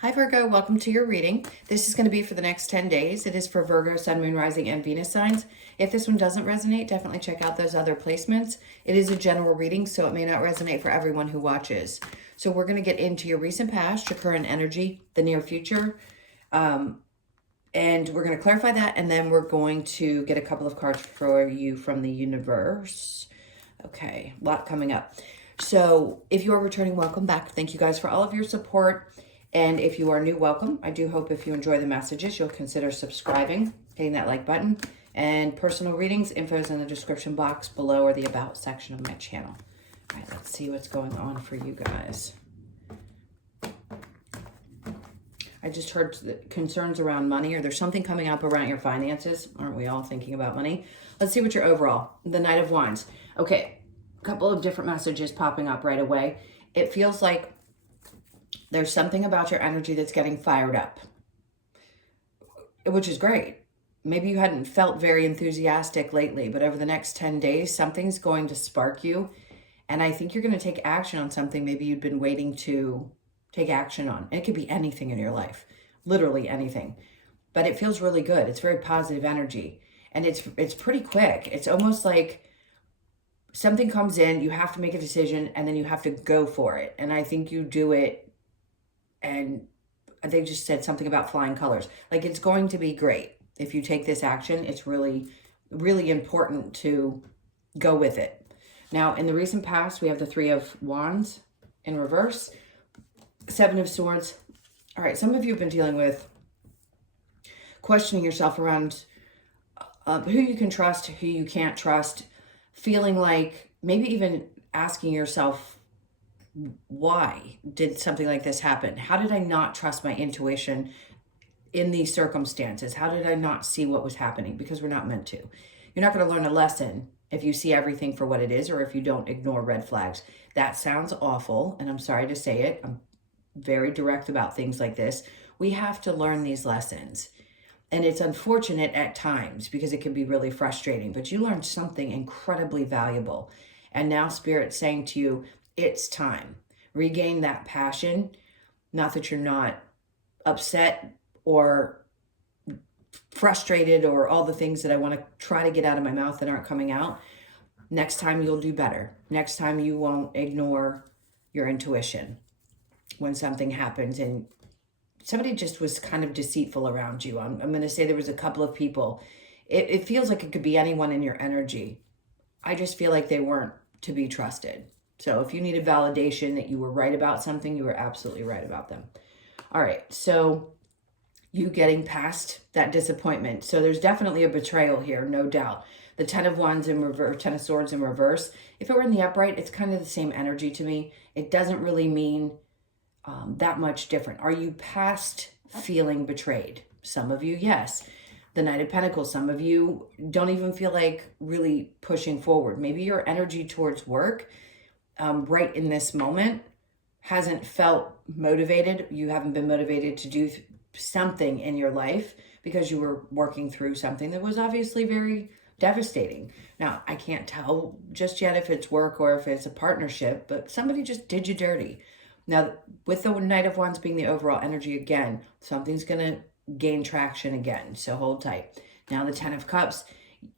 Hi Virgo, welcome to your reading. This is going to be for the next 10 days. It is for Virgo, Sun, Moon, Rising, and Venus signs. If this one doesn't resonate, definitely check out those other placements. It is a general reading, so it may not resonate for everyone who watches. So we're going to get into your recent past, your current energy, the near future, and we're going to clarify that, and then we're going to get a couple of cards for you from the universe. Okay, a lot coming up. So if you are returning, welcome back. Thank you guys for all of your support. And if you are new, welcome. I do hope if you enjoy the messages, you'll consider subscribing, hitting that like button. And personal readings, info is in the description box below or the about section of my channel. All right, let's see what's going on for you guys. I just heard concerns around money, or there's something coming up around your finances. Aren't we all thinking about money? Let's see what your overall, the Knight of Wands. Okay, a couple of different messages popping up right away. It feels like there's something about your energy that's getting fired up, which is great. Maybe you hadn't felt very enthusiastic lately, but over the next 10 days, something's going to spark you. And I think you're going to take action on something maybe you'd been waiting to take action on. It could be anything in your life, literally anything. But it feels really good. It's very positive energy. And it's pretty quick. It's almost like something comes in, you have to make a decision, and then you have to go for it. And I think you do it. And they just said something about flying colors. Like, it's going to be great. If you take this action, it's really, really important to go with it. Now, in the recent past, we have the Three of Wands in reverse, Seven of Swords. All right, some of you have been dealing with questioning yourself around who you can trust, who you can't trust, feeling like maybe even asking yourself, why did something like this happen? How did I not trust my intuition in these circumstances? How did I not see what was happening? Because we're not meant to. You're not going to learn a lesson if you see everything for what it is, or if you don't ignore red flags. That sounds awful, and I'm sorry to say it. I'm very direct about things like this. We have to learn these lessons. And it's unfortunate at times because it can be really frustrating, but you learned something incredibly valuable. And now Spirit's saying to you, it's time. Regain that passion. Not that you're not upset or frustrated or all the things that I want to try to get out of my mouth that aren't coming out. Next time you'll do better. Next time you won't ignore your intuition when something happens and somebody just was kind of deceitful around you. I'm going to say there was a couple of people. It feels like it could be anyone in your energy. I just feel like they weren't to be trusted. So if you needed validation that you were right about something, you were absolutely right about them. All right, so you getting past that disappointment. So there's definitely a betrayal here, no doubt. The Ten of Wands in reverse, Ten of Swords in reverse. If it were in the upright, it's kind of the same energy to me. It doesn't really mean that much different. Are you past feeling betrayed? Some of you, yes. The Knight of Pentacles, some of you don't even feel like really pushing forward. Maybe your energy towards work right in this moment hasn't felt motivated. You haven't been motivated to do something in your life because you were working through something that was obviously very devastating. Now, I can't tell just yet if it's work or if it's a partnership, but somebody just did you dirty. Now, with the Knight of Wands being the overall energy again, something's going to gain traction again, so hold tight. Now, the Ten of Cups,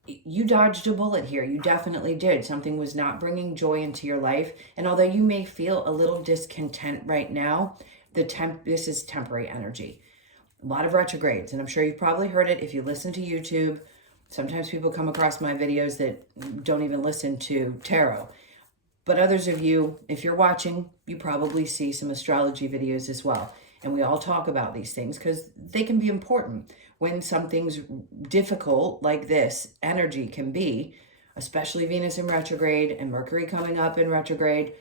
you dodged a bullet here. You definitely did. Something was not bringing joy into your life. And although you may feel a little discontent right now, this is temporary energy. A lot of retrogrades, and I'm sure you've probably heard it if you listen to YouTube. Sometimes people come across my videos that don't even listen to tarot. But others of you, if you're watching, you probably see some astrology videos as well. And we all talk about these things because they can be important. When something's difficult like this energy can be, especially Venus in retrograde and Mercury coming up in retrograde,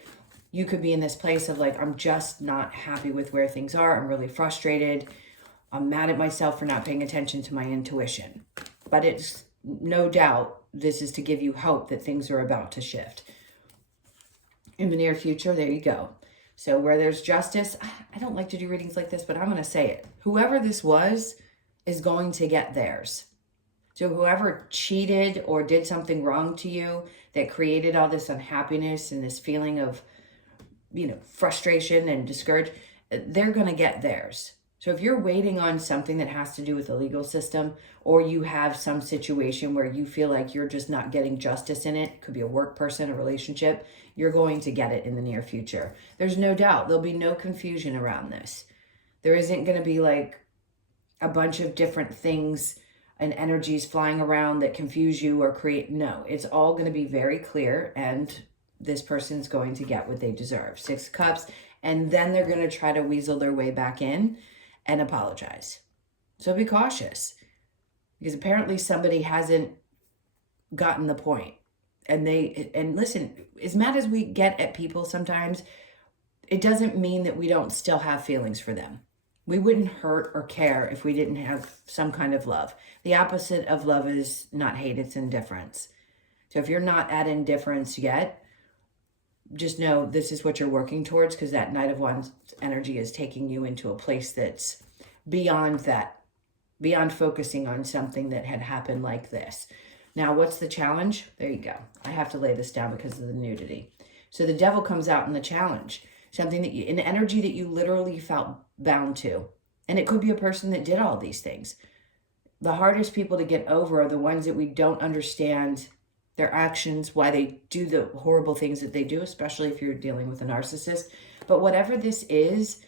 you could be in this place of like, I'm just not happy with where things are. I'm really frustrated. I'm mad at myself for not paying attention to my intuition. But it's no doubt this is to give you hope that things are about to shift. In the near future, there you go. So where there's justice, I don't like to do readings like this, but I'm going to say it. Whoever this was is going to get theirs. So whoever cheated or did something wrong to you that created all this unhappiness and this feeling of, frustration and discouragement, they're going to get theirs. So if you're waiting on something that has to do with the legal system, or you have some situation where you feel like you're just not getting justice in it, could be a work person, a relationship, you're going to get it in the near future. There's no doubt. There'll be no confusion around this. There isn't going to be like a bunch of different things and energies flying around that confuse you or create. No, it's all going to be very clear, and this person's going to get what they deserve. 6 of Cups, and then they're going to try to weasel their way back in and apologize. So be cautious, because apparently somebody hasn't gotten the point. And listen, as mad as we get at people sometimes, it doesn't mean that we don't still have feelings for them. We wouldn't hurt or care if we didn't have some kind of love. The opposite of love is not hate, it's indifference. So if you're not at indifference yet, just know this is what you're working towards, because that Knight of Wands energy is taking you into a place that's beyond that, beyond focusing on something that had happened like this. Now, what's the challenge? There you go. I have to lay this down because of the nudity. So the Devil comes out in the challenge, something that an energy that you literally felt bound to. And it could be a person that did all these things. The hardest people to get over are the ones that we don't understand their actions, why they do the horrible things that they do, especially if you're dealing with a narcissist. But whatever this is,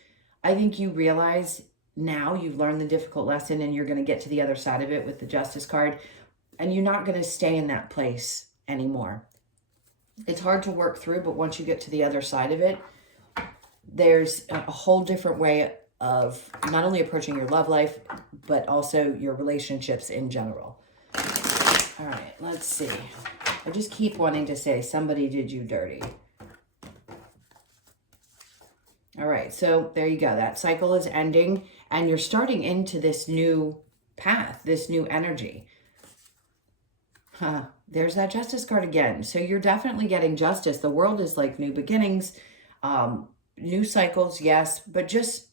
I think you realize now you've learned the difficult lesson, and you're going to get to the other side of it with the Justice card, and you're not going to stay in that place anymore. It's hard to work through, but once you get to the other side of it, there's a whole different way of not only approaching your love life, but also your relationships in general. All right, let's see. I just keep wanting to say somebody did you dirty. All right, so there you go. That cycle is ending, and you're starting into this new path, this new energy. There's that Justice card again. So you're definitely getting justice. The world is like new beginnings, new cycles, yes, but just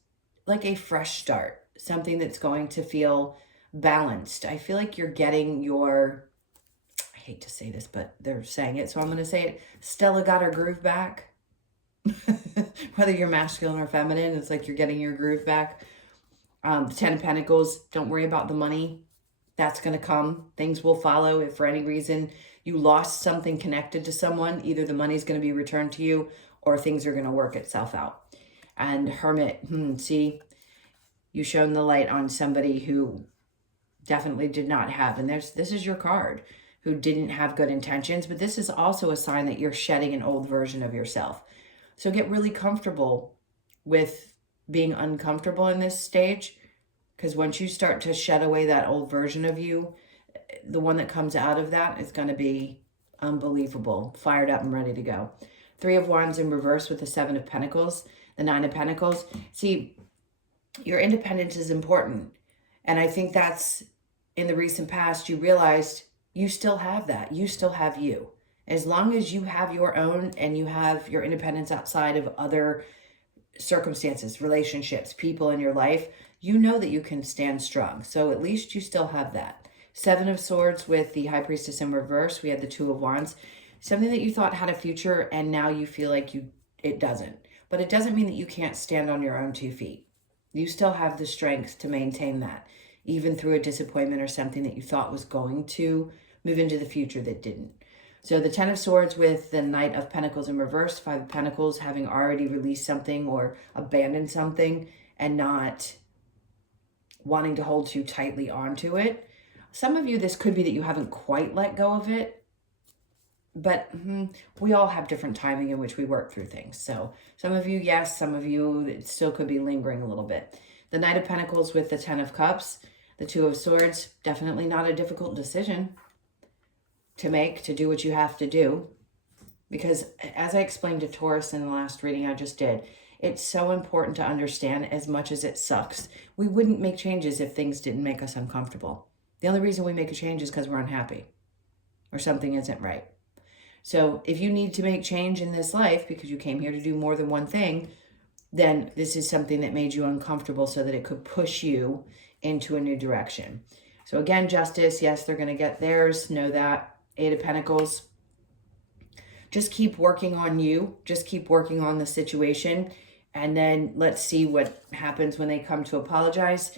like a fresh start, something that's going to feel balanced. I feel like you're getting your, I hate to say this, but they're saying it, so I'm going to say it. Stella got her groove back. Whether you're masculine or feminine, it's like you're getting your groove back. The 10 of Pentacles, don't worry about the money. That's going to come. Things will follow. If for any reason you lost something connected to someone, either the money's going to be returned to you or things are going to work itself out. And Hermit, see, you shone the light on somebody who definitely did not have, and this is your card, who didn't have good intentions, but this is also a sign that you're shedding an old version of yourself. So get really comfortable with being uncomfortable in this stage, because once you start to shed away that old version of you, the one that comes out of that is going to be unbelievable, fired up and ready to go. 3 of Wands in reverse with the 7 of Pentacles, the 9 of Pentacles. See, your independence is important. And I think that's, in the recent past, you realized you still have that. You still have you. As long as you have your own and you have your independence outside of other circumstances, relationships, people in your life, you know that you can stand strong. So at least you still have that. 7 of Swords with the High Priestess in reverse. We had the 2 of Wands. Something that you thought had a future and now you feel like it doesn't. But it doesn't mean that you can't stand on your own 2 feet. You still have the strength to maintain that, even through a disappointment or something that you thought was going to move into the future that didn't. So the 10 of Swords with the Knight of Pentacles in reverse, 5 of Pentacles, having already released something or abandoned something and not wanting to hold too tightly onto it. Some of you, this could be that you haven't quite let go of it, but we all have different timing in which we work through things. So some of you, yes, some of you, it still could be lingering a little bit. The Knight of Pentacles with the 10 of Cups, the 2 of Swords, definitely not a difficult decision to make, to do what you have to do. Because as I explained to Taurus in the last reading I just did, it's so important to understand, as much as it sucks, we wouldn't make changes if things didn't make us uncomfortable. The only reason we make a change is because we're unhappy or something isn't right. So if you need to make change in this life because you came here to do more than one thing, then this is something that made you uncomfortable so that it could push you into a new direction. So again, justice, yes, they're going to get theirs. Know that. 8 of Pentacles. Just keep working on you. Just keep working on the situation. And then let's see what happens when they come to apologize.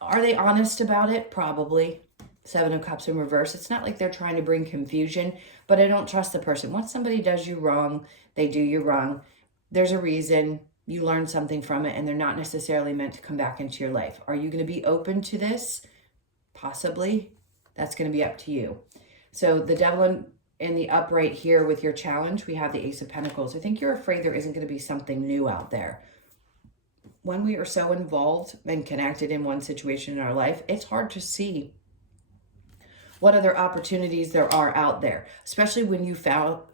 Are they honest about it? Probably. Seven of Cups in reverse. It's not like they're trying to bring confusion, but I don't trust the person. Once somebody does you wrong, they do you wrong. There's a reason. You learn something from it, and they're not necessarily meant to come back into your life. Are you going to be open to this? Possibly. That's going to be up to you. So the Devil in the upright here with your challenge, we have the Ace of Pentacles. I think you're afraid there isn't going to be something new out there. When we are so involved and connected in one situation in our life, it's hard to see what other opportunities there are out there, especially when you feel,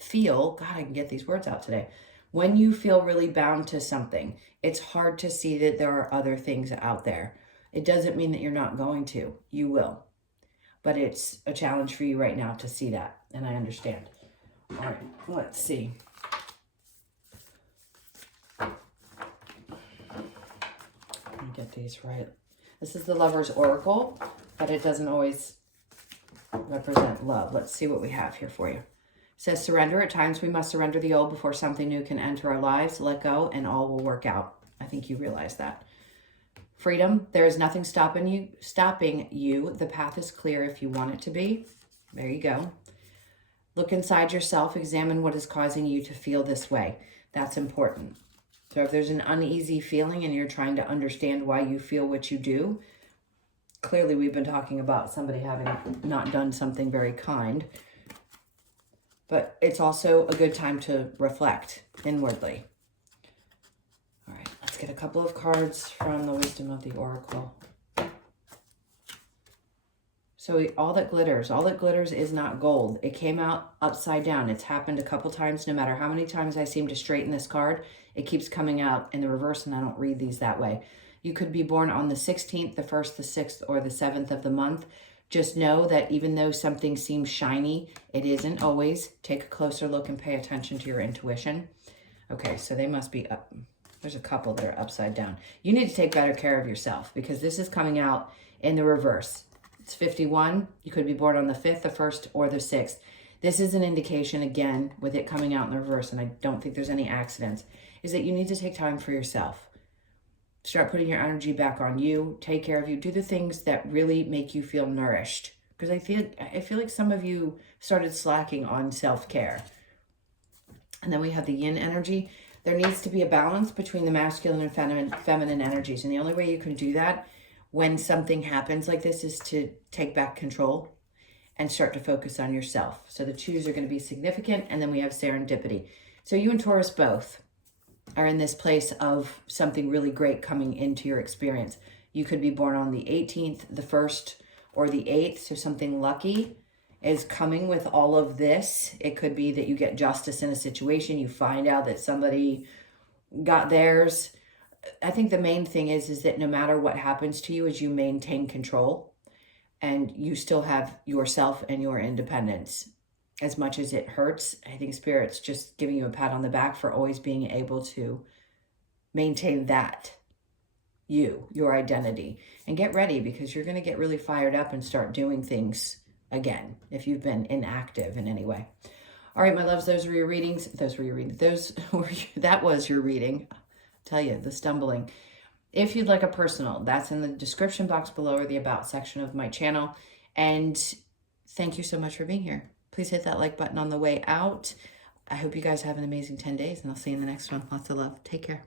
God, I can get these words out today. When you feel really bound to something, it's hard to see that there are other things out there. It doesn't mean that you're not going to. You will. But it's a challenge for you right now to see that, and I understand. All right, let's see. Let me get these right. This is the Lover's Oracle, but it doesn't always represent love. Let's see what we have here for you. It says, surrender. At times we must surrender the old before something new can enter our lives. Let go and all will work out. I think you realize that. Freedom. There is nothing stopping you. The path is clear if you want it to be. There you go. Look inside yourself. Examine what is causing you to feel this way. That's important. So if there's an uneasy feeling and you're trying to understand why you feel what you do, clearly we've been talking about somebody having not done something very kind. But it's also a good time to reflect inwardly. All right, let's get a couple of cards from the Wisdom of the Oracle. So all that glitters is not gold. It came out upside down. It's happened a couple times. No matter how many times I seem to straighten this card, it keeps coming out in the reverse, and I don't read these that way. You could be born on the 16th, the 1st, the 6th, or the 7th of the month. Just know that even though something seems shiny, it isn't always. Take a closer look and pay attention to your intuition. Okay, so they must be up. There's a couple that are upside down. You need to take better care of yourself because this is coming out in the reverse. It's 51. You could be born on the 5th, the 1st, or the 6th. This is an indication, again, with it coming out in the reverse, and I don't think there's any accidents, is that you need to take time for yourself. Start putting your energy back on you. Take care of you. Do the things that really make you feel nourished. Because I feel like some of you started slacking on self-care. And then we have the yin energy. There needs to be a balance between the masculine and feminine energies. And the only way you can do that when something happens like this is to take back control and start to focus on yourself. So the twos are going to be significant. And then we have serendipity. So you and Taurus both are in this place of something really great coming into your experience. You could be born on the 18th, the 1st, or the 8th. So something lucky is coming with all of this. It could be that you get justice in a situation. You find out that somebody got theirs. I think the main thing is that no matter what happens to you, is you maintain control and you still have yourself and your independence. As much as it hurts, I think Spirit's just giving you a pat on the back for always being able to maintain that, your identity. And get ready because you're going to get really fired up and start doing things again if you've been inactive in any way. All right, my loves, those were your readings. That was your reading. I'll tell you, the stumbling. If you'd like a personal, that's in the description box below or the About section of my channel. And thank you so much for being here. Please hit that like button on the way out. I hope you guys have an amazing 10 days, and I'll see you in the next one. Lots of love. Take care.